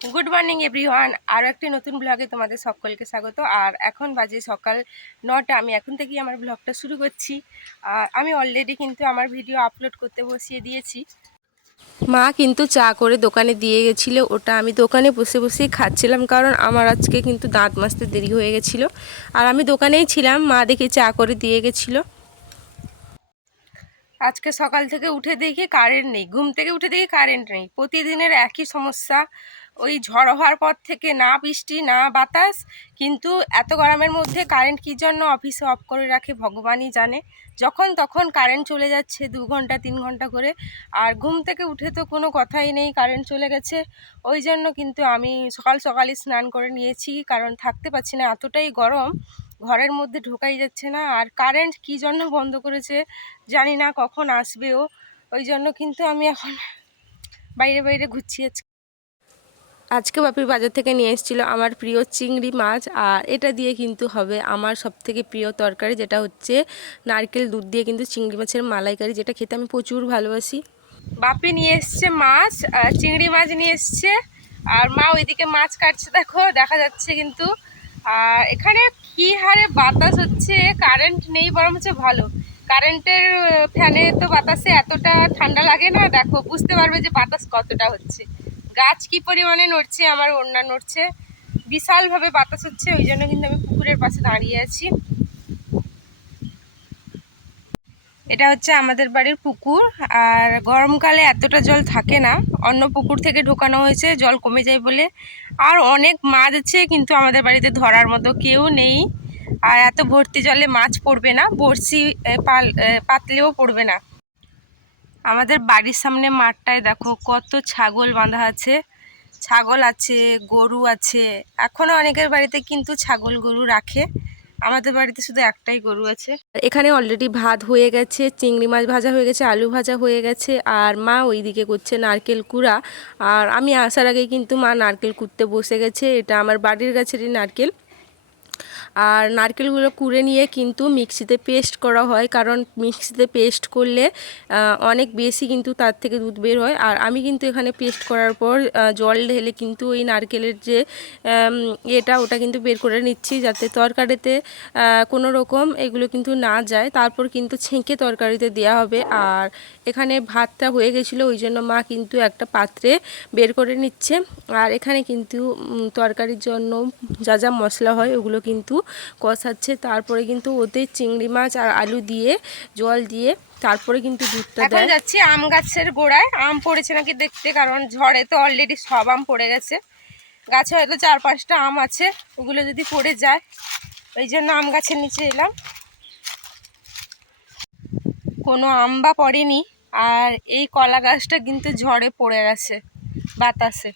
Good morning everyone, আরও একটি নতুন ব্লগে তোমাদের সকলকে স্বাগত। আর এখন বাজে সকাল 9টা। আমি এখন থেকেই আমার ব্লগটা শুরু করছি। আর আমি অলরেডি কিন্তু আমার ভিডিও আপলোড করতে বসিয়ে দিয়েছি। মা কিন্তু চা করে দোকানে দিয়ে গেছিলো, ওটা আমি দোকানে বসে বসেই খাচ্ছিলাম, কারণ আমার আজকে কিন্তু দাঁত মাজতে দেরি হয়ে গেছিলো। আর আমি দোকানেই ছিলাম, মা দেখে চা করে দিয়ে গেছিলো। আজকে সকাল থেকে উঠে দেখি কারেন্ট নেই, ঘুম থেকে উঠে দেখি কারেন্ট নেই। প্রতিদিনের একই সমস্যা। ওই ঝড় হওয়ার পর থেকে না বৃষ্টি না বাতাস, কিন্তু এত গরমের মধ্যে কারেন্ট কী জন্য অফিসে অফ করে রাখে ভগবানই জানে। যখন তখন কারেন্ট চলে যাচ্ছে 2 ঘন্টা 3 ঘন্টা করে। আর ঘুম থেকে উঠে তো কোনো কথাই নেই, কারেন্ট চলে গেছে। ওই জন্য কিন্তু আমি সকাল সকালই স্নান করে নিয়েছি, কারণ থাকতে পারছি না, এতটাই গরম, ঘরের মধ্যে ঢোকাই যাচ্ছে না। আর কারেন্ট কী জন্য বন্ধ করেছে জানি না, কখন আসবেও। ওই জন্য কিন্তু আমি এখন বাইরে বাইরে ঘুরছি। আজকে বাপির বাজার থেকে নিয়ে এসেছিলো আমার প্রিয় চিংড়ি মাছ, আর এটা দিয়ে কিন্তু হবে আমার সবথেকে প্রিয় তরকারি, যেটা হচ্ছে নারকেল দুধ দিয়ে কিন্তু চিংড়ি মাছের মালাইকারি, যেটা খেতে আমি প্রচুর ভালোবাসি। বাপি নিয়ে এসছে মাছ, চিংড়ি মাছ নিয়ে এসছে, আর মা ওইদিকে মাছ কাটছে, দেখা যাচ্ছে কিন্তু। আর এখানে কি হারে বাতাস হচ্ছে, কারেন্ট নেই বরং হচ্ছে ভালো। কারেন্টের ফ্যানে তো বাতাসে এতটা ঠান্ডা লাগে না, দেখো বুঝতে পারবে যে বাতাস কতটা হচ্ছে। গাছ কি পরিমাণে নড়ছে, আমার ওড়না নড়ছে, বিশালভাবে বাতাস হচ্ছে। ওই জন্য কিন্তু আমি পুকুরের পাশে দাঁড়িয়ে আছি। এটা হচ্ছে আমাদের বাড়ির পুকুর, আর গরমকালে এতটা জল থাকে না, অন্য পুকুর থেকে ঢোকানো হয়েছে জল কমে যায় বলে। আর অনেক মাছ আছে, কিন্তু আমাদের বাড়িতে ধরার মতো কেউ নেই। আর এত ভর্তি জলে মাছ পড়বে না, বড়শি পাতলেও পড়বে না। আমাদের বাড়ির সামনে মাঠটায় দেখো কত ছাগল বাঁধা আছে। ছাগল আছে, গরু আছে। এখনও অনেকের বাড়িতে কিন্তু ছাগল গরু রাখে, আমাদের বাড়িতে শুধু একটাই গরু আছে। এখানে অলরেডি ভাত হয়ে গেছে, চিংড়ি মাছ ভাজা হয়ে গেছে, আলু ভাজা হয়ে গেছে, আর মা ওইদিকে করছে নারকেল কুড়া। আর আমি আসার আগেই কিন্তু মা নারকেল কুড়তে বসে গেছে। এটা আমার বাড়ির গাছেরই নারকেল। আর নারকেলগুলো কুড়ে নিয়ে কিন্তু মিক্সিতে পেস্ট করা হয়, কারণ মিক্সিতে পেস্ট করলে অনেক বেশি কিন্তু তার থেকে দুধ বের হয়। আর আমি কিন্তু এখানে পেস্ট করার পর জল ঢেলে কিন্তু ওই নারকেলের যে ওটা কিন্তু বের করে নিচ্ছি, যাতে তরকারিতে কোনো রকম এগুলো কিন্তু না যায়। তারপর কিন্তু ছেঁকে তরকারিতে দেওয়া হবে। আর এখানে ভাতটা হয়ে গেছিলো, ওই জন্য মা কিন্তু একটা পাত্রে বের করে নিচ্ছে। আর এখানে কিন্তু তরকারির জন্য যা যা মশলা হয় ওগুলো কিন্তু কষাচ্ছে। তারপরে কিন্তু ওতে চিংড়ি মাছ আর আলু দিয়ে জল দিয়ে তারপরে কিন্তু দুধটা দেয়। এখন যাচ্ছি আম গাছের গোড়ায়, আম পড়েছে নাকি দেখতে, কারণ ঝড়ে তো অলরেডি সব আম পড়ে গেছে। গাছে হয়তো 4-5টা আম আছে, ওগুলো যদি পড়ে যায়, ওই জন্য আম গাছের নিচে এলাম। কোনো আম বা পড়েনি, আর এই কলা গাছটা কিন্তু ঝড়ে পড়ে গেছে বাতাসে।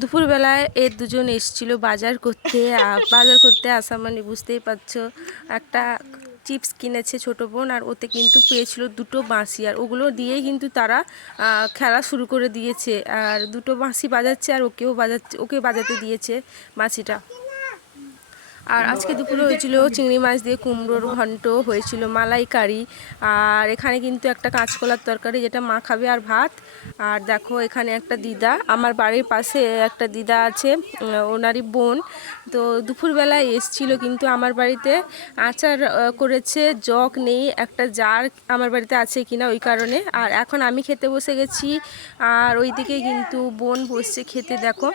দুপুরবেলায় এর দুজন এসেছিলো বাজার করতে। বাজার করতে আসা মানে বুঝতেই পারছো, একটা চিপস কিনেছে ছোটো বোন, আর ওতে কিন্তু পেয়েছিল 2টো বাঁশি, আর ওগুলো দিয়েই কিন্তু তারা খেলা শুরু করে দিয়েছে। আর 2টো বাঁশি বাজাচ্ছে, আর ওকে বাজাতে দিয়েছে বাঁশিটা। আর আজকে দুপুরে হয়েছিল চিংড়ি মাছ দিয়ে কুমড়োর ঘন্ট, হয়েছিল মালাইকারি, আর এখানে কিন্তু একটা কাঁচকলার তরকারি, যেটা মা খাবে, আর ভাত। আর দেখো এখানে একটা দিদা, আমার বাড়ির পাশে একটা দিদা আছে, ওনারই বোন। তো দুপুরবেলায় এসছিল কিন্তু আমার বাড়িতে আচার করেছে, জগ নেই, একটা জার আমার বাড়িতে আছে কিনা ওই কারণে। আর এখন আমি খেতে বসে গেছি, আর ওইদিকে কিন্তু বোন বসছে খেতে, দেখো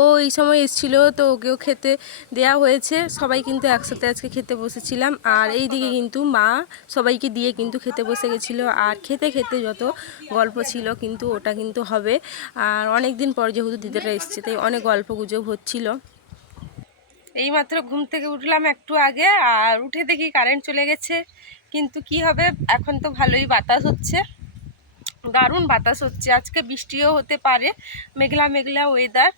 ও এই সময় এসেছিলো, তো ওকেও খেতে দেয়া হয়েছে। সবাই কিন্তু একসাথে আজকে খেতে বসেছিলাম। আর এই দিকে কিন্তু মা সবাইকে দিয়ে কিন্তু খেতে বসে গেছিলো। আর খেতে খেতে যত গল্প ছিল কিন্তু ওটা কিন্তু হবে। আর অনেক দিন পর যেহেতু দিদাটা এসছে, তাই অনেক গল্প গুজব হচ্ছিল। এইমাত্র ঘুম থেকে উঠলাম একটু আগে, আর উঠে দেখি কারেন্ট চলে গেছে। কিন্তু কি হবে, এখন তো ভালোই বাতাস হচ্ছে, দারুণ বাতাস হচ্ছে। আজকে বৃষ্টিও হতে পারে, মেঘলা মেঘলা ওয়েদার।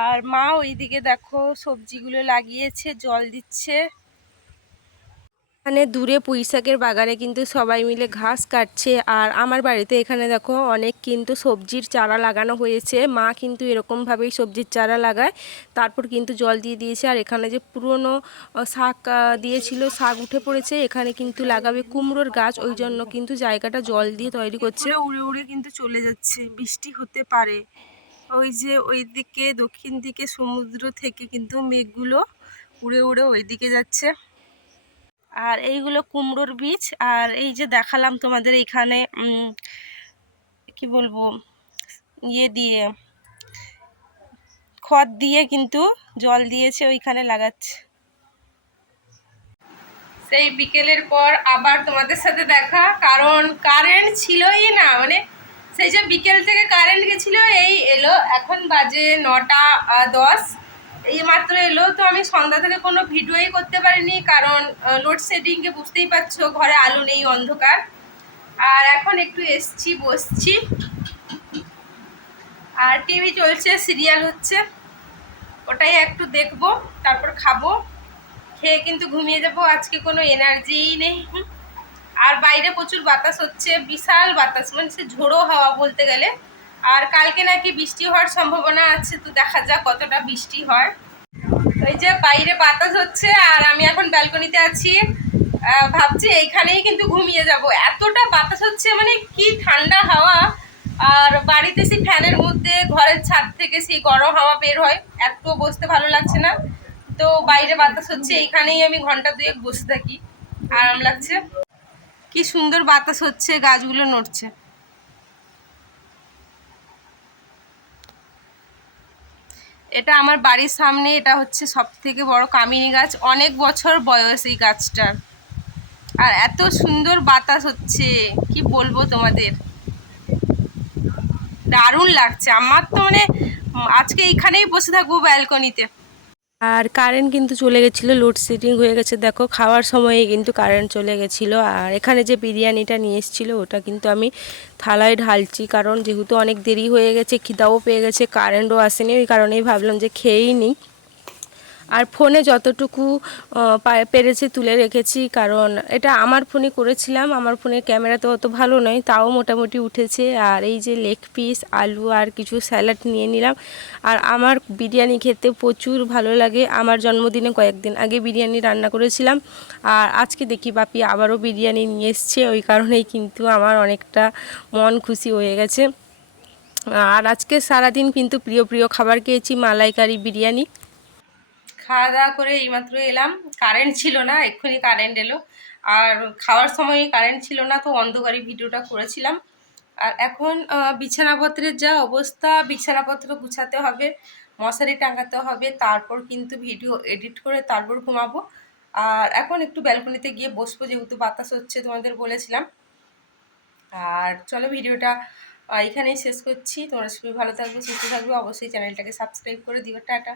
আর মা ওইদিকে দেখো সবজিগুলো লাগিয়েছে, জল দিচ্ছে। এখানে দূরে পুঁইশাকের বাগানে কিন্তু সবাই মিলে ঘাস কাটছে। আর আমার বাড়িতে এখানে দেখো অনেক কিন্তু সবজির চারা লাগানো হয়েছে, মা কিন্তু এরকমভাবেই সবজির চারা লাগায়, তারপর কিন্তু জল দিয়ে দিয়েছে। আর এখানে যে পুরনো শাক দিয়েছিল, শাক উঠে পড়েছে, এখানে কিন্তু লাগাবে কুমড়োর গাছ, ওই জন্য কিন্তু জায়গাটা জল দিয়ে তৈরি করছে। উড়ে উড়ে কিন্তু চলে যাচ্ছে, বৃষ্টি হতে পারে। ওই যে ওইদিকে দক্ষিণ দিকে সমুদ্র থেকে কিন্তু মেঘগুলো উড়ে উড়ে ওইদিকে যাচ্ছে। আর এইগুলো কুমড়োর বীজ। আর এই যে দেখালাম তোমাদের এইখানে কি বলবো, ইয়ে দিয়ে খড় দিয়ে কিন্তু জল দিয়েছে, ওইখানে লাগাচ্ছে। সেই বিকেলের পর আবার তোমাদের সাথে দেখা, কারণ কারেন্ট ছিলই না, মানে সেই যে বিকেল থেকে কারেন্ট গেছিলো, এই এলো, এখন বাজে 9টা 10, এই মাত্র এলো। তো আমি সন্ধ্যা থেকে কোনো ভিডিওই করতে পারিনি, কারণ লোডশেডিংকে বুঝতেই পারছো, ঘরে আলো নেই, অন্ধকার। আর এখন একটু এসছি, বসছি, আর টিভি চলছে, সিরিয়াল হচ্ছে, ওটাই একটু দেখবো, তারপর খাবো, খেয়ে কিন্তু ঘুমিয়ে যাবো। আজকে কোনো এনার্জিই নেই। আর বাইরে প্রচুর বাতাস হচ্ছে, বিশাল বাতাস, মানে সে ঝোড়ো হাওয়া বলতে গেলে। আর কালকে নাকি বৃষ্টি হওয়ার সম্ভাবনা আছে, তো দেখা যাক কতটা বৃষ্টি হয়। ওই যে বাইরে বাতাস হচ্ছে, আর আমি এখন ব্যালকনিতে আছি, ভাবছি এইখানেই কিন্তু ঘুমিয়ে যাব, এতটা বাতাস হচ্ছে, মানে কি ঠান্ডা হাওয়া। আর বাড়িতে সেই ফ্যানের মধ্যে, ঘরের ছাদ থেকে সেই গরম হাওয়া বের হয়, এত বসতে ভালো লাগছে না। তো বাইরে বাতাস হচ্ছে, এইখানেই আমি ঘন্টা দুয়েক বসে থাকি, আরাম লাগছে। কি সুন্দর বাতাস হচ্ছে, গাছগুলো নড়ছে। এটা আমার বাড়ির সামনে, এটা হচ্ছে সব থেকে বড় কামিনী গাছ, অনেক বছর বয়স এই গাছটার। আর এত সুন্দর বাতাস হচ্ছে, কি বলবো তোমাদের, দারুণ লাগছে আমার তো, মানে আজকে এইখানেই বসে থাকবো ব্যালকনিতে। আর কারেন্ট কিন্তু চলে গেছিলো, লোডশেডিং হয়ে গেছে, দেখো খাওয়ার সময়ে কিন্তু কারেন্ট চলে গেছিলো। আর এখানে যে বিরিয়ানিটা নিয়ে এসেছিলো, ওটা কিন্তু আমি থালায় ঢালছি, কারণ যেহেতু অনেক দেরি হয়ে গেছে, খিদাও পেয়ে গেছে, কারেন্টও আসেনি, ওই কারণেই ভাবলাম যে খেয়েই নিই। আর ফোনে যতটুকু পেরেছি তুলে রেখেছি, কারণ এটা আমার ফোনে করেছিলাম, আমার ফোনের ক্যামেরা তো অত ভালো নয়, তাও মোটামুটি উঠেছে। আর এই যে লেগ পিস, আলু আর কিছু স্যালাড নিয়ে নিলাম। আর আমার বিরিয়ানি খেতে প্রচুর ভালো লাগে, আমার জন্মদিনে কয়েকদিন আগে বিরিয়ানি রান্না করেছিলাম, আর আজকে দেখি বাপি আবারও বিরিয়ানি নিয়ে এসছে, ওই কারণেই কিন্তু আমার অনেকটা মন খুশি হয়ে গেছে। আর আজকে সারাদিন কিন্তু প্রিয় প্রিয় খাবার খেয়েছি, মালাইকারি, বিরিয়ানি। খাওয়া দাওয়া করে এইমাত্র এলাম, কারেন্ট ছিল না, এক্ষুনি কারেন্ট এলো। আর খাওয়ার সময় কারেন্ট ছিল না, তো অন্ধকারে ভিডিওটা করেছিলাম। আর এখন বিছানাপত্রের যা অবস্থা, বিছানাপত্র গুছাতে হবে, মশারি টাঙাতে হবে, তারপর কিন্তু ভিডিও এডিট করে তারপর ঘুমাবো। আর এখন একটু ব্যালকনিতে গিয়ে বসবো, যেহেতু বাতাস হচ্ছে তোমাদের বলেছিলাম। আর চলো ভিডিওটা এখানেই শেষ করছি। তোমরা সবাই ভালো থাকবে, সুস্থ থাকবে, অবশ্যই চ্যানেলটাকে সাবস্ক্রাইব করে দিও। টাটা।